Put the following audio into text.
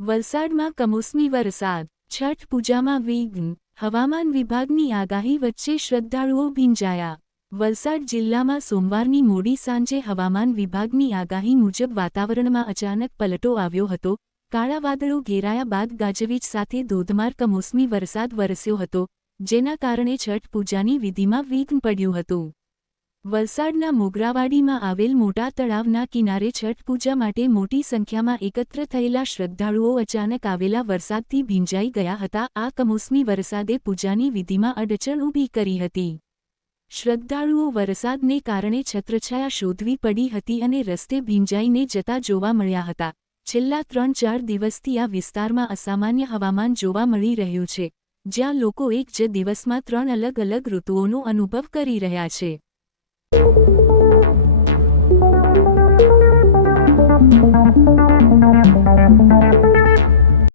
વલસાડમાં કમોસમી વરસાદ, છઠ પૂજામાં વિઘ્ન, હવામાન વિભાગની આગાહી વચ્ચે શ્રદ્ધાળુઓ ભીંજાયા. વલસાડ જિલ્લામાં સોમવારની મોડી સાંજે હવામાન વિભાગની આગાહી મુજબ વાતાવરણમાં અચાનક પલટો આવ્યો હતો. કાળા વાદળો ઘેરાયા બાદ ગાજવીજ સાથે ધોધમાર કમોસમી વરસાદ વરસ્યો હતો, જેના કારણે છઠ પૂજાની વિધિમાં વિઘ્ન પડ્યું હતું. વલસાડના મોગરાવાડીમાં આવેલ મોટા તળાવના કિનારે છઠ પૂજા માટે મોટી સંખ્યામાં એકત્ર થયેલા શ્રદ્ધાળુઓ અચાનક આવેલા વરસાદથી ભીંજાઈ ગયા હતા. આ કમોસમી વરસાદે પૂજાની વિધિમાં અડચણ ઊભી કરી હતી. શ્રદ્ધાળુઓ વરસાદને કારણે છત્રછાયા શોધવી પડી હતી અને રસ્તે ભીંજાઈને જતા જોવા મળ્યા હતા. છેલ્લા ત્રણ ચાર દિવસથી આ વિસ્તારમાં અસામાન્ય હવામાન જોવા મળી રહ્યું છે. જ્યાં લોકો એક જ દિવસમાં ત્રણ અલગ અલગ ઋતુઓનો અનુભવ કરી રહ્યા છે. Thank you.